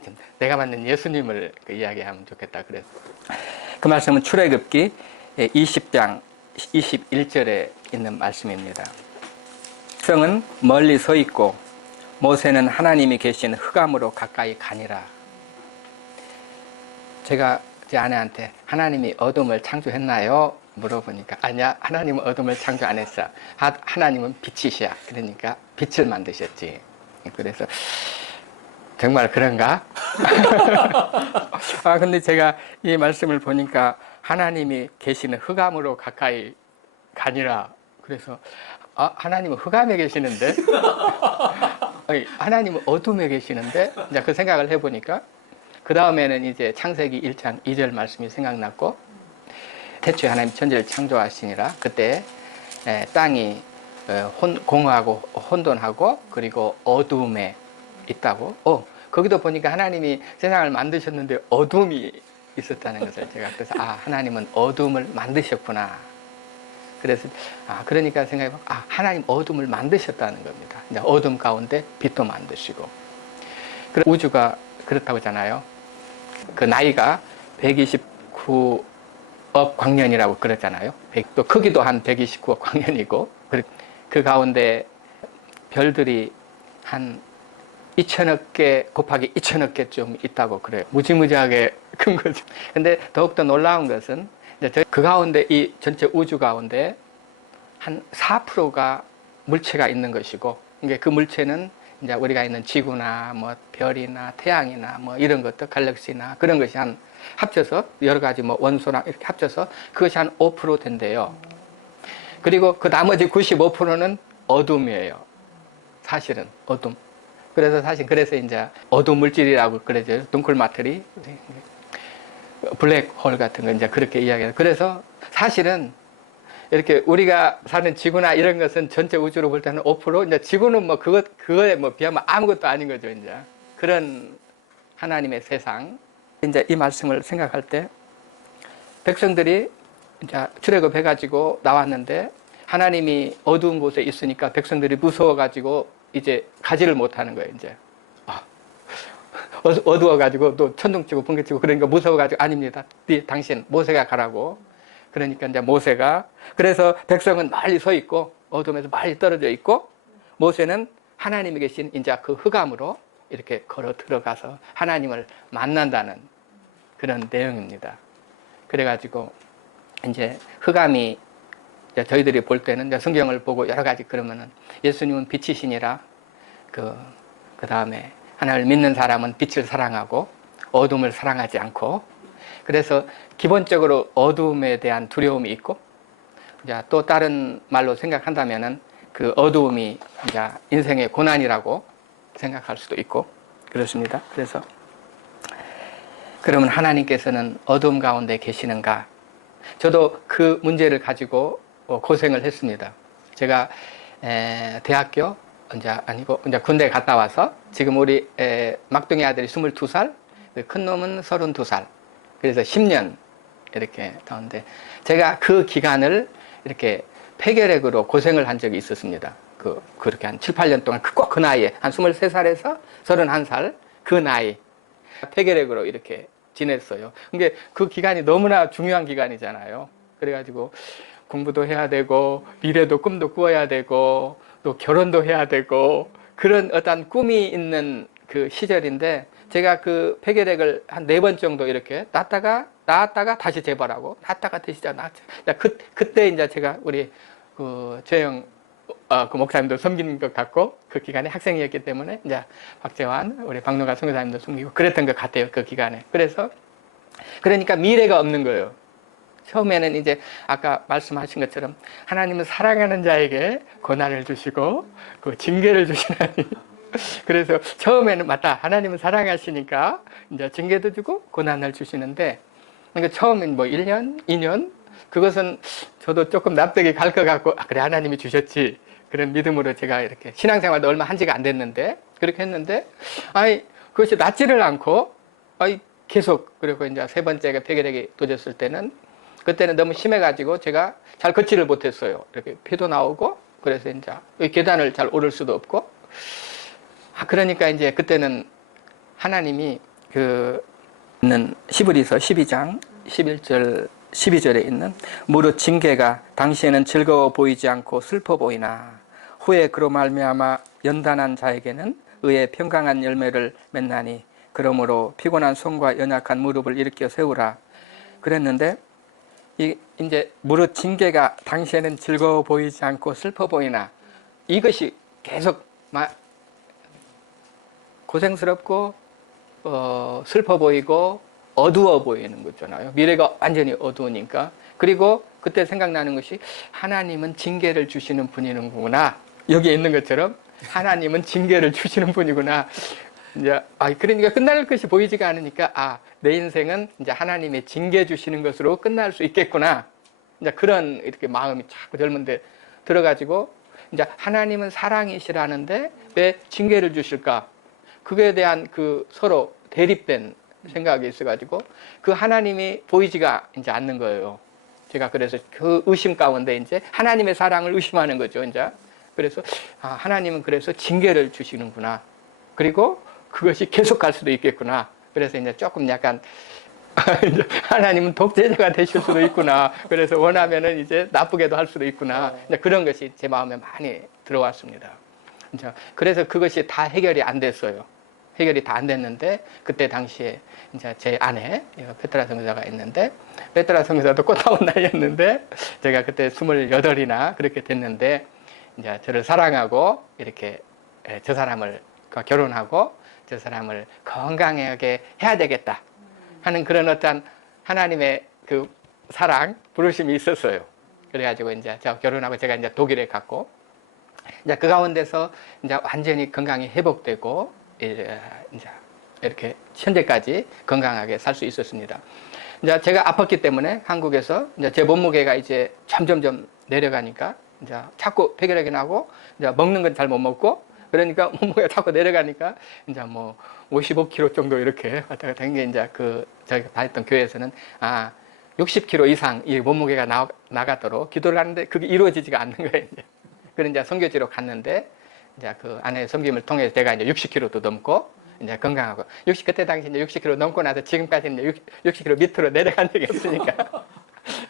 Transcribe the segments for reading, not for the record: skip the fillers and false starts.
지금 내가 만든 예수님을 이야기하면 좋겠다. 그래서 그 말씀은 출애굽기 20장 21절에 있는 말씀입니다. 백성은 멀리 서 있고 모세는 하나님이 계신 흑암으로 가까이 가니라. 제가 제 아내한테 하나님이 어둠을 창조했나요? 물어보니까 아니야, 하나님은 어둠을 창조 안 했어. 하나님은 빛이시야. 그러니까 빛을 만드셨지. 그래서 정말 그런가? 근데 제가 이 말씀을 보니까 하나님이 계시는 흑암으로 가까이 가니라. 그래서 하나님은 흑암에 계시는데 하나님은 어둠에 계시는데 이제 그 생각을 해보니까 그 다음에는 이제 창세기 1장 2절 말씀이 생각났고, 태초에 하나님 천지를 창조하시니라. 그때 땅이 공허하고 혼돈하고 그리고 어둠에 있다고. 거기도 보니까 하나님이 세상을 만드셨는데 어둠이 있었다는 것을 제가 그래서 하나님은 어둠을 만드셨구나. 그래서 그러니까 생각해보면 하나님 어둠을 만드셨다는 겁니다. 이제 어둠 가운데 빛도 만드시고. 우주가 그렇다고 하잖아요. 그 나이가 129억 광년이라고 그랬잖아요. 또 크기도 한 129억 광년이고, 그 가운데 별들이 한 2천억 개 곱하기 2천억 개쯤 있다고 그래요. 무지무지하게 큰 거죠. 근데 더욱더 놀라운 것은 그 가운데 이 전체 우주 가운데 한 4%가 물체가 있는 것이고, 이게 그 물체는 이제 우리가 있는 지구나 뭐 별이나 태양이나 뭐 이런 것들, 갈럭시나 그런 것이 한 합쳐서 여러 가지 뭐 원소랑 이렇게 합쳐서 그것이 한 5% 된대요. 그리고 그 나머지 95%는 어둠이에요. 사실은 어둠. 그래서 이제 어둠 물질이라고 그러죠. 둥클 마터리, 블랙홀 같은 거 이제 그렇게 이야기해요. 그래서 사실은 이렇게 우리가 사는 지구나 이런 것은 전체 우주로 볼 때는 5%, 이제 지구는 뭐 그거에 뭐 비하면 아무것도 아닌 거죠, 이제. 그런 하나님의 세상. 이제 이 말씀을 생각할 때 백성들이 이제 출애굽해가지고 나왔는데 하나님이 어두운 곳에 있으니까 백성들이 무서워가지고 이제 가지를 못하는 거예요, 이제. 어두워가지고 또 천둥치고 번개치고 그러니까 무서워가지고 아닙니다. 당신 모세가 가라고. 그러니까 이제 모세가, 그래서 백성은 멀리 서 있고 어둠에서 멀리 떨어져 있고 모세는 하나님이 계신 이제 그 흑암으로 이렇게 걸어 들어가서 하나님을 만난다는 그런 내용입니다. 그래가지고 이제 흑암이 이제 저희들이 볼 때는 이제 성경을 보고 여러 가지 그러면은 예수님은 빛이시니라. 그 다음에 하나님을 믿는 사람은 빛을 사랑하고 어둠을 사랑하지 않고, 그래서 기본적으로 어둠에 대한 두려움이 있고, 이제 또 다른 말로 생각한다면은 그 어두움이 이제 인생의 고난이라고 생각할 수도 있고 그렇습니다. 그래서 그러면 하나님께서는 어둠 가운데 계시는가? 저도 그 문제를 가지고 고생을 했습니다. 제가 대학교 이제 군대 갔다 와서 지금 우리 막둥이 아들이 22살, 큰 놈은 32살. 그래서 10년 이렇게 나오는데 제가 그 기간을 이렇게 폐결핵으로 고생을 한 적이 있었습니다. 그렇게 한 7, 8년 동안 꼭 그 나이에 한 23살에서 31살 그 나이 폐결핵으로 이렇게 지냈어요. 근데 그 기간이 너무나 중요한 기간이잖아요. 그래가지고 공부도 해야 되고 미래도 꿈도 꾸어야 되고 또 결혼도 해야 되고 그런 어떤 꿈이 있는 그 시절인데 제가 그 폐결핵을 한 4번 정도 이렇게 나았다가 다시 재발하고 나았다가 다시 나았죠. 그때 이제 제가 우리 그 재영 그 목사님도 섬기는 것 같고 그 기간에 학생이었기 때문에 이제 박재환 우리 박노가 선교사님도 섬기고 그랬던 것 같아요. 그 기간에. 그러니까 미래가 없는 거예요. 처음에는 이제 아까 말씀하신 것처럼 하나님은 사랑하는 자에게 고난을 주시고 그 징계를 주시나니 그래서 처음에는 맞다 하나님은 사랑하시니까 이제 징계도 주고 고난을 주시는데 그러니까 처음엔 뭐 1년, 2년 그것은 저도 조금 납득이 갈 것 같고 그래 하나님이 주셨지 그런 믿음으로 제가 이렇게 신앙생활도 얼마 한 지가 안 됐는데 그렇게 했는데 그것이 낫지를 않고 계속 그리고 이제 3번째가 폐결핵이 도졌을 때는 그때는 너무 심해가지고 제가 잘 걷지를 못했어요. 이렇게 피도 나오고 그래서 이제 계단을 잘 오를 수도 없고 그러니까 이제 그때는 하나님이 그 있는 히브리서 12장 11절 12절에 있는 무릇 징계가 당시에는 즐거워 보이지 않고 슬퍼 보이나 후에 그로 말미암아 연단한 자에게는 의의 평강한 열매를 맺나니 그러므로 피곤한 손과 연약한 무릎을 일으켜 세우라 그랬는데 이제 무릇 징계가 당시에는 즐거워 보이지 않고 슬퍼 보이나 이것이 계속 막 고생스럽고 슬퍼 보이고 어두워 보이는 거잖아요. 미래가 완전히 어두우니까. 그리고 그때 생각나는 것이 하나님은 징계를 주시는 분이구나. 여기에 있는 것처럼 하나님은 징계를 주시는 분이구나. 이제 그러니까 끝날 것이 보이지가 않으니까 내 인생은 이제 하나님의 징계 주시는 것으로 끝날 수 있겠구나. 이제 그런 이렇게 마음이 자꾸 젊은데 들어가지고 이제 하나님은 사랑이시라는데 왜 징계를 주실까? 그거에 대한 그 서로 대립된 생각이 있어가지고 그 하나님이 보이지가 이제 않는 거예요. 제가 그래서 그 의심 가운데 이제 하나님의 사랑을 의심하는 거죠. 이제 그래서 하나님은 그래서 징계를 주시는구나. 그리고 그것이 계속 갈 수도 있겠구나. 그래서 이제 조금 약간 하나님은 독재자가 되실 수도 있구나. 그래서 원하면은 이제 나쁘게도 할 수도 있구나. 이제 그런 것이 제 마음에 많이 들어왔습니다. 그래서 그것이 다 해결이 안 됐어요. 해결이 다 안 됐는데 그때 당시에 이제 제 아내 페트라 선교사가 있는데 페트라 선교사도 꽃다운 나이였는데 제가 그때 28이나 그렇게 됐는데 이제 저를 사랑하고 이렇게 저 사람을 결혼하고 저 사람을 건강하게 해야 되겠다 하는 그런 어떤 하나님의 그 사랑 부르심이 있었어요. 그래가지고 이제 저 결혼하고 제가 이제 독일에 갔고 이제 그 가운데서 이제 완전히 건강이 회복되고 이제 이렇게 현재까지 건강하게 살 수 있었습니다. 이제 제가 아팠기 때문에 한국에서 이제 제 몸무게가 이제 점점점 내려가니까 이제 자꾸 폐결핵이 나고 이제 먹는 건 잘 못 먹고 그러니까 몸무게가 자꾸 내려가니까 이제 뭐 55kg 정도 이렇게 왔다 갔다 한 게 이제 그 저희가 다녔던 교회에서는 60kg 이상 이 몸무게가 나가도록 기도를 하는데 그게 이루어지지가 않는 거예요. 이제. 그래서 이제 선교지로 갔는데 이제 그 안에 섬김을 통해서 제가 이제 60kg도 넘고 이제 건강하고 그때 당시 이제 60kg 넘고 나서 지금까지는 60kg 밑으로 내려간 적이 있으니까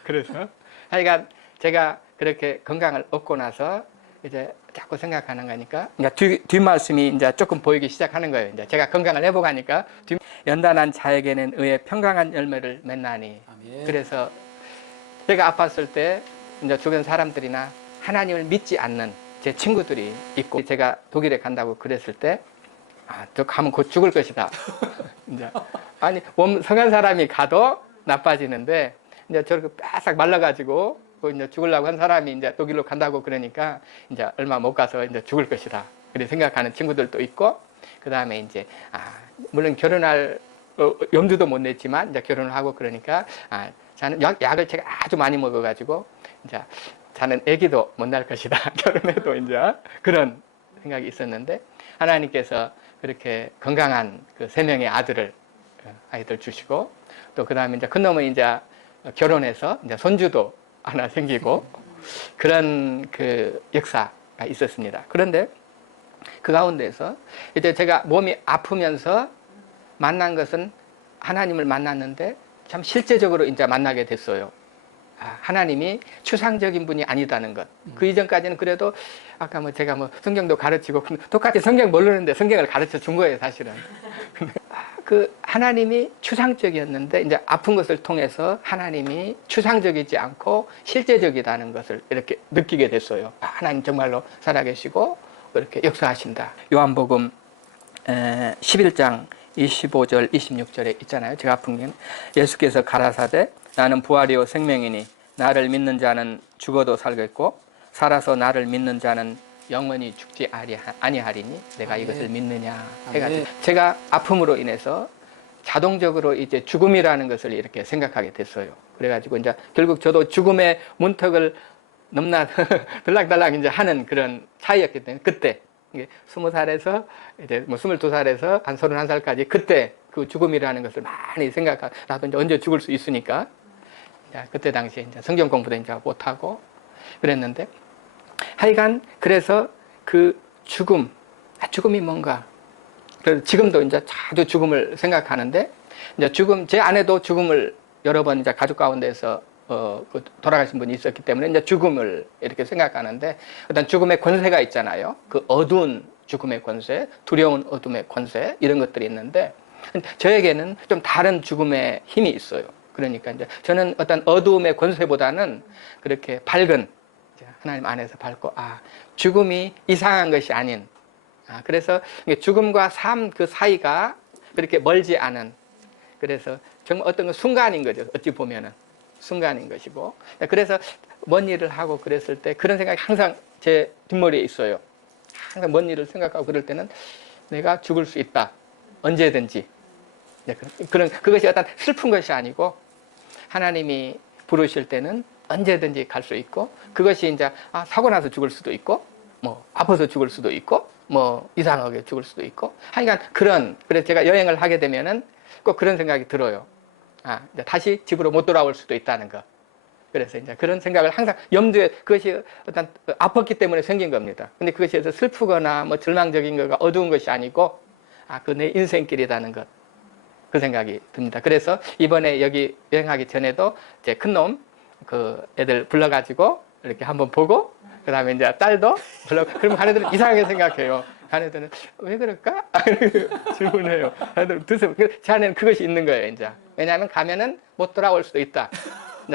그래서 하여간 제가 그렇게 건강을 얻고 나서 이제 자꾸 생각하는 거니까 이제 뒷말씀이 이제 조금 보이기 시작하는 거예요. 이제 제가 건강을 회복하니까 연단한 자에게는 의의 평강한 열매를 맺나니. 아멘. 그래서 제가 아팠을 때 이제 주변 사람들이나 하나님을 믿지 않는 제 친구들이 있고 제가 독일에 간다고 그랬을 때 저 가면 곧 죽을 것이다. 이제 아니 몸 성한 사람이 가도 나빠지는데 이제 저렇게 바싹 말라가지고 이제 죽으려고 한 사람이 이제 독일로 간다고 그러니까 이제 얼마 못 가서 이제 죽을 것이다. 그렇게 생각하는 친구들도 있고 그 다음에 이제 물론 결혼할 염두도 못 냈지만 이제 결혼을 하고 그러니까 저는 약을 제가 아주 많이 먹어가지고 이제 자는 아기도 못 낳을 것이다. 결혼해도 이제 그런 생각이 있었는데 하나님께서 그렇게 건강한 그 3명의 아이들 주시고 또 그 다음에 이제 큰 놈은 이제 결혼해서 이제 손주도 하나 생기고 그런 그 역사가 있었습니다. 그런데 그 가운데서 이제 제가 몸이 아프면서 만난 것은 하나님을 만났는데 참 실제적으로 이제 만나게 됐어요. 하나님이 추상적인 분이 아니다는 것. 그 이전까지는 그래도 아까 뭐 제가 뭐 성경도 가르치고 똑같이 성경 모르는데 성경을 가르쳐 준 거예요, 사실은. 그 하나님이 추상적이었는데 이제 아픈 것을 통해서 하나님이 추상적이지 않고 실제적이다는 것을 이렇게 느끼게 됐어요. 하나님 정말로 살아계시고 이렇게 역사하신다. 요한복음 11장 25절 26절에 있잖아요. 제가 아픈 게 예수께서 가라사대 나는 부활이요 생명이니 나를 믿는 자는 죽어도 살겠고 살아서 나를 믿는 자는 영원히 죽지 아니하리니 내가 이것을 믿느냐 해가지고 제가 아픔으로 인해서 자동적으로 이제 죽음이라는 것을 이렇게 생각하게 됐어요. 그래가지고 이제 결국 저도 죽음의 문턱을 넘나 들락달락 이제 하는 그런 차이였기 때문에 그때 20살에서 이제 뭐 22살에서 한 31살까지 그때 그 죽음이라는 것을 많이 생각하고 나도 이제 언제 죽을 수 있으니까 그때 당시에 이제 성경 공부도 이제 못하고 그랬는데 하여간 그래서 그 죽음이 뭔가 그래서 지금도 이제 자주 죽음을 생각하는데, 이제 제 아내도 죽음을 여러 번 이제 가족 가운데서 돌아가신 분이 있었기 때문에 이제 죽음을 이렇게 생각하는데, 어떤 죽음의 권세가 있잖아요. 그 어두운 죽음의 권세, 두려운 어둠의 권세, 이런 것들이 있는데, 저에게는 좀 다른 죽음의 힘이 있어요. 그러니까 이제 저는 어떤 어두움의 권세보다는 그렇게 밝은, 하나님 안에서 밝고, 죽음이 이상한 것이 아닌, 그래서 죽음과 삶 그 사이가 그렇게 멀지 않은, 그래서 정말 어떤 순간인 거죠. 어찌 보면은 순간인 것이고, 그래서 먼 일을 하고 그랬을 때 그런 생각이 항상 제 뒷머리에 있어요. 항상 먼 일을 생각하고 그럴 때는 내가 죽을 수 있다, 언제든지. 그것이 어떤 슬픈 것이 아니고, 하나님이 부르실 때는 언제든지 갈 수 있고, 그것이 이제 사고 나서 죽을 수도 있고, 뭐 아파서 죽을 수도 있고, 뭐 이상하게 죽을 수도 있고, 하여간 그래서 제가 여행을 하게 되면은 꼭 그런 생각이 들어요. 이제 다시 집으로 못 돌아올 수도 있다는 거. 그래서 이제 그런 생각을 항상 염두에, 그것이 어떤 아팠기 때문에 생긴 겁니다. 근데 그것이 슬프거나 뭐 절망적인 거가 어두운 것이 아니고, 그 내 인생길이라는 것. 그 생각이 듭니다. 그래서 이번에 여기 여행하기 전에도 제 큰놈, 애들 불러가지고 이렇게 한번 보고, 그 다음에 이제 딸도 그러면 하나들은 이상하게 생각해요. 하나들은 왜 그럴까? 질문해요. 하나들은 드세요. 제 안에는 그것이 있는 거예요, 이제. 왜냐하면 가면은 못 돌아올 수도 있다.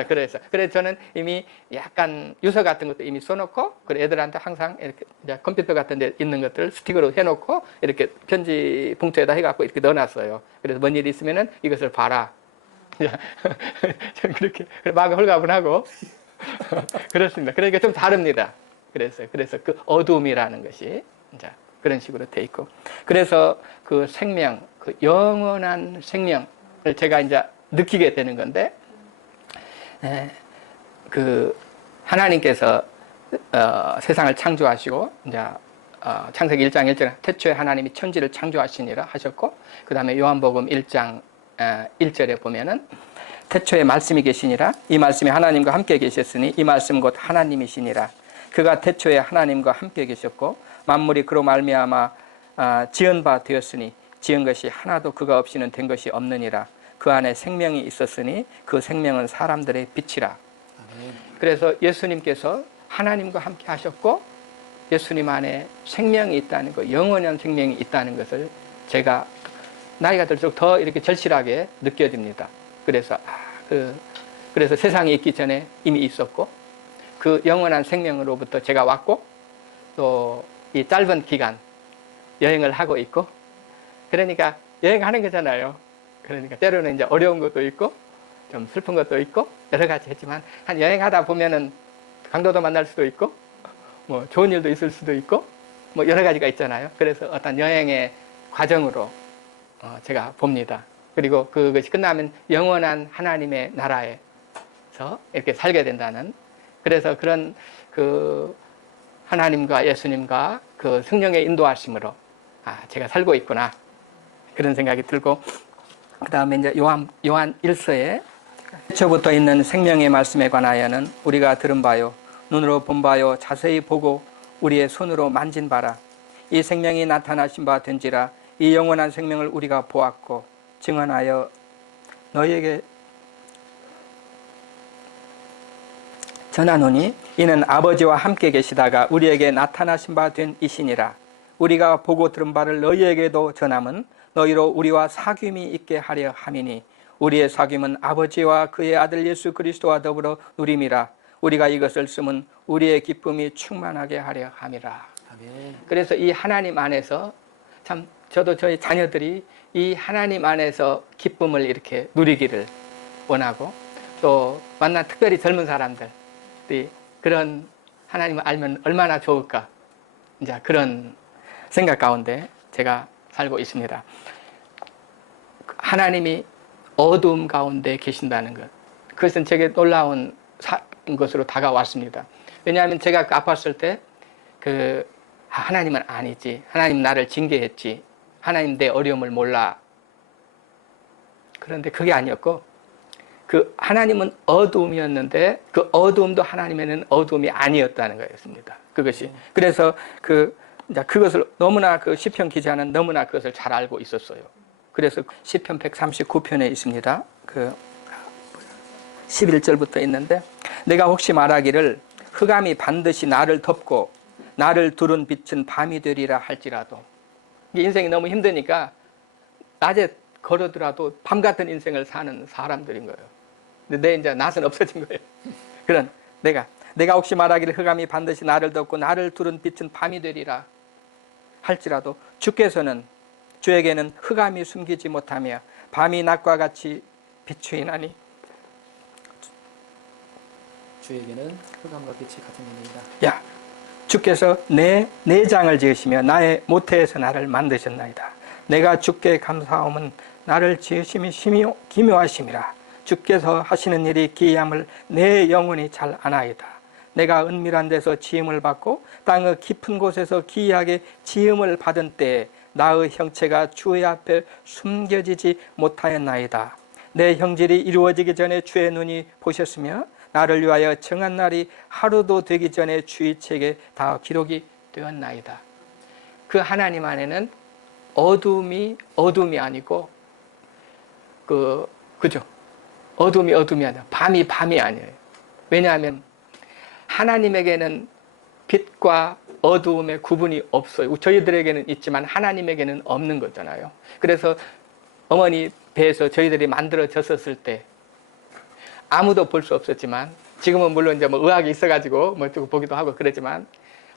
그래서 저는 이미 약간 유서 같은 것도 이미 써놓고, 그래 애들한테 항상 이렇게 이제 컴퓨터 같은 데 있는 것들 스틱으로 해놓고, 이렇게 편지 봉투에다 해갖고 이렇게 넣어놨어요. 그래서 뭔 일이 있으면은 이것을 봐라. 그렇게 마음이 홀가분하고 그렇습니다. 그러니까 좀 다릅니다. 그래서 그 어둠이라는 것이 이제 그런 식으로 돼 있고, 그래서 그 생명, 그 영원한 생명을 제가 이제 느끼게 되는 건데, 하나님께서 세상을 창조하시고, 이제 창세기 1장 1절 태초에 하나님이 천지를 창조하시니라 하셨고, 그 다음에 요한복음 1장 1절에 보면은 태초에 말씀이 계시니라, 이 말씀이 하나님과 함께 계셨으니 이 말씀 곧 하나님이시니라. 그가 태초에 하나님과 함께 계셨고 만물이 그로 말미암아 지은 바 되었으니 지은 것이 하나도 그가 없이는 된 것이 없느니라. 그 안에 생명이 있었으니 그 생명은 사람들의 빛이라. 그래서 예수님께서 하나님과 함께 하셨고, 예수님 안에 생명이 있다는 것, 영원한 생명이 있다는 것을 제가 나이가 들수록 더 이렇게 절실하게 느껴집니다. 그래서 그래서 세상이 있기 전에 이미 있었고, 그 영원한 생명으로부터 제가 왔고, 또 이 짧은 기간 여행을 하고 있고, 그러니까 여행하는 거잖아요. 그러니까 때로는 이제 어려운 것도 있고 좀 슬픈 것도 있고 여러 가지 했지만, 한 여행하다 보면은 강도도 만날 수도 있고, 뭐 좋은 일도 있을 수도 있고, 뭐 여러 가지가 있잖아요. 그래서 어떤 여행의 과정으로 제가 봅니다. 그리고 그것이 끝나면 영원한 하나님의 나라에서 이렇게 살게 된다는, 그래서 그런 하나님과 예수님과 그 성령의 인도하심으로 제가 살고 있구나, 그런 생각이 들고, 그 다음에 이제 요한 1서에 태초부터 있는 생명의 말씀에 관하여는 우리가 들은 바요, 눈으로 본 바요, 자세히 보고 우리의 손으로 만진 바라. 이 생명이 나타나신 바 된지라. 이 영원한 생명을 우리가 보았고 증언하여 너희에게 전하노니, 이는 아버지와 함께 계시다가 우리에게 나타나신 바 된 이시니라. 우리가 보고 들은 바를 너희에게도 전함은 너희로 우리와 사귐이 있게 하려 함이니, 우리의 사귐은 아버지와 그의 아들 예수 그리스도와 더불어 누림이라. 우리가 이것을 쓰면 우리의 기쁨이 충만하게 하려 함이라. 아멘. 그래서 이 하나님 안에서 참 저도 저희 자녀들이 이 하나님 안에서 기쁨을 이렇게 누리기를 원하고, 또 만난 특별히 젊은 사람들이 그런 하나님을 알면 얼마나 좋을까, 이제 그런 생각 가운데 제가 살고 있습니다. 하나님이 어두움 가운데 계신다는 것, 그것은 제게 놀라운 것으로 다가왔습니다. 왜냐하면 제가 아팠을 때 하나님은 아니지, 하나님 나를 징계했지, 하나님 내 어려움을 몰라. 그런데 그게 아니었고, 하나님은 어두움이었는데 그 어두움도 하나님에는 어두움이 아니었다는 거였습니다. 그것이. 그래서 이제 그것을 너무나 그 시편 기자는 너무나 그것을 잘 알고 있었어요. 그래서 시편 139편에 있습니다. 그 11절부터 있는데 내가 혹시 말하기를 흑암이 반드시 나를 덮고 나를 두른 빛은 밤이 되리라 할지라도 인생이 너무 힘드니까 낮에 걸어더라도 밤 같은 인생을 사는 사람들인 거예요. 근데 내 이제 낮은 없어진 거예요. 그런 내가 혹시 말하기를 흑암이 반드시 나를 덮고 나를 두른 빛은 밤이 되리라 할지라도 주께서는 주에게는 흑암이 숨기지 못하며 밤이 낮과 같이 비추이나니 주에게는 흑암과 빛이 같은 일이다. 야 주께서 내 내장을 지으시며 나의 모태에서 나를 만드셨나이다. 내가 주께 감사함은 나를 지으심이 기묘하심이라. 주께서 하시는 일이 기이함을 내 영혼이 잘 아나이다. 내가 은밀한 데서 지음을 받고 땅의 깊은 곳에서 기이하게 지음을 받은 때에 나의 형체가 주의 앞에 숨겨지지 못하였나이다. 내 형질이 이루어지기 전에 주의 눈이 보셨으며 나를 위하여 정한 날이 하루도 되기 전에 주의 책에 다 기록이 되었나이다. 그 하나님 안에는 어둠이 아니고 그죠? 어둠이 아니라 밤이 아니에요. 왜냐하면 하나님에게는 빛과 어두움의 구분이 없어요. 저희들에게는 있지만 하나님에게는 없는 거잖아요. 그래서 어머니 배에서 저희들이 만들어졌었을 때 아무도 볼 수 없었지만 지금은 물론 이제 뭐 의학이 있어가지고 뭐 보기도 하고 그러지만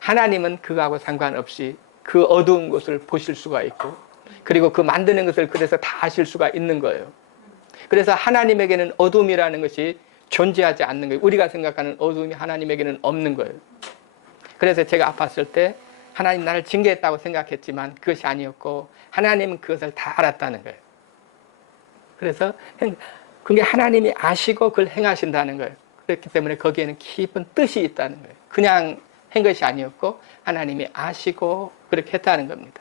하나님은 그거하고 상관없이 그 어두운 것을 보실 수가 있고 그리고 그 만드는 것을 그래서 다 아실 수가 있는 거예요. 그래서 하나님에게는 어둠이라는 것이 존재하지 않는 거예요. 우리가 생각하는 어둠이 하나님에게는 없는 거예요. 그래서 제가 아팠을 때 하나님 나를 징계했다고 생각했지만 그것이 아니었고 하나님은 그것을 다 알았다는 거예요. 그래서 그게 하나님이 아시고 그걸 행하신다는 거예요. 그렇기 때문에 거기에는 깊은 뜻이 있다는 거예요. 그냥 한 것이 아니었고 하나님이 아시고 그렇게 했다는 겁니다.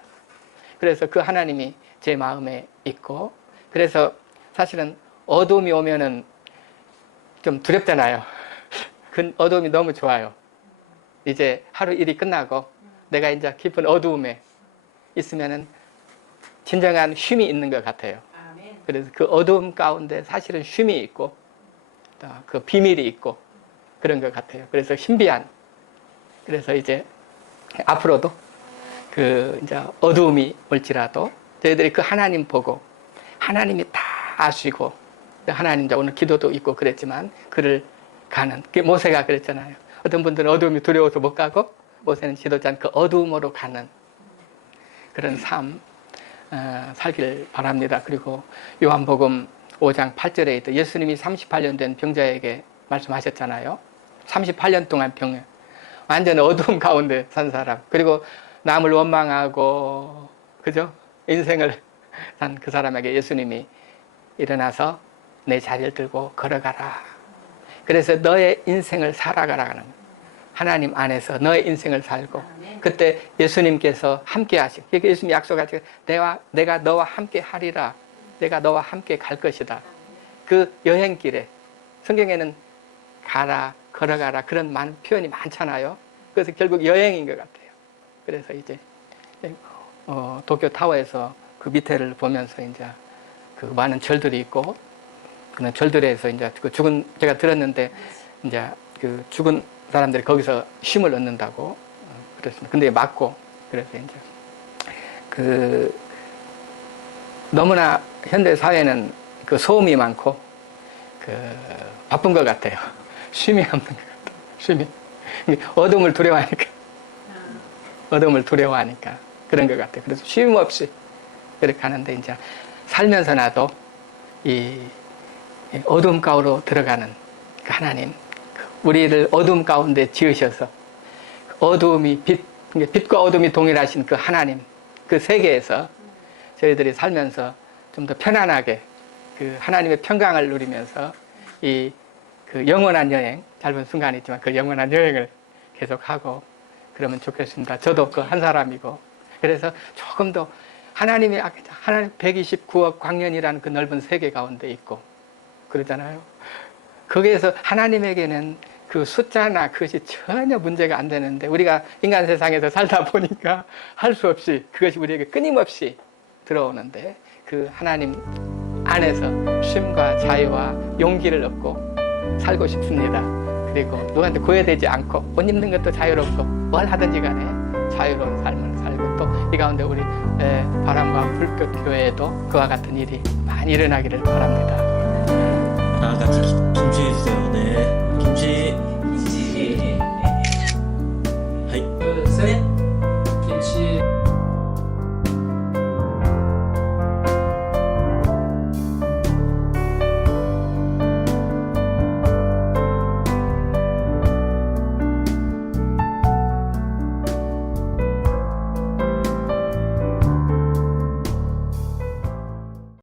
그래서 그 하나님이 제 마음에 있고 그래서 사실은 어둠이 오면은 좀 두렵잖아요. 그 어둠이 너무 좋아요. 이제 하루 일이 끝나고 내가 이제 깊은 어두움에 있으면은 진정한 쉼이 있는 것 같아요. 그래서 그 어두움 가운데 사실은 쉼이 있고 또 그 비밀이 있고 그런 것 같아요. 그래서 신비한. 그래서 이제 앞으로도 그 이제 어두움이 올지라도 저희들이 그 하나님 보고 하나님이 다 아시고 하나님 이제 오늘 기도도 있고 그랬지만 그를 가는 모세가 그랬잖아요. 어떤 분들은 어두움이 두려워서 못 가고 모세는 지도자는 그 어두움으로 가는 그런 삶 살길 바랍니다. 그리고 요한복음 5장 8절에 있던 예수님이 38년 된 병자에게 말씀하셨잖아요. 38년 동안 완전 어두움 가운데 산 사람 그리고 남을 원망하고 그죠? 인생을 산 그 사람에게 예수님이 일어나서 내 자리를 들고 걸어가라. 그래서 너의 인생을 살아가라 하는 거예요. 하나님 안에서 너의 인생을 살고 그때 예수님께서 함께 하시고 예수님이 약속하시고 내가 너와 함께 하리라. 내가 너와 함께 갈 것이다. 그 여행길에 성경에는 가라 걸어가라 그런 표현이 많잖아요. 그래서 결국 여행인 것 같아요. 그래서 이제 도쿄 타워에서 그 밑에를 보면서 이제 그 많은 절들이 있고 그 절들에서 이제 그 제가 들었는데 이제 그 죽은 사람들이 거기서 쉼을 얻는다고 그랬습니다. 근데 맞고 그래서 이제 그 너무나 현대 사회는 그 소음이 많고 그 바쁜 것 같아요. 쉼이 없는 것 같아요. 쉼이 어둠을 두려워하니까 그런 것 같아요. 그래서 쉼 없이 그렇게 하는데 이제 살면서 나도 이 어둠 가운데로 들어가는 그 하나님, 우리를 어둠 가운데 지으셔서 어둠이 빛과 어둠이 동일하신 그 하나님, 그 세계에서 저희들이 살면서 좀 더 편안하게 그 하나님의 평강을 누리면서 그 영원한 여행, 짧은 순간이지만 그 영원한 여행을 계속하고 그러면 좋겠습니다. 저도 그 한 사람이고 그래서 조금 더 하나님 129억 광년이라는 그 넓은 세계 가운데 있고 그러잖아요. 거기에서 하나님에게는 그 숫자나 그것이 전혀 문제가 안 되는데 우리가 인간 세상에서 살다 보니까 할 수 없이 그것이 우리에게 끊임없이 들어오는데 그 하나님 안에서 쉼과 자유와 용기를 얻고 살고 싶습니다. 그리고 누구한테 구애되지 않고 옷 입는 것도 자유롭고 뭘 하든지 간에 자유로운 삶을 살고 또 이 가운데 우리 바람과 불꽃 교회에도 그와 같은 일이 많이 일어나기를 바랍니다. 같이 김치해 주세요. 네, 김치.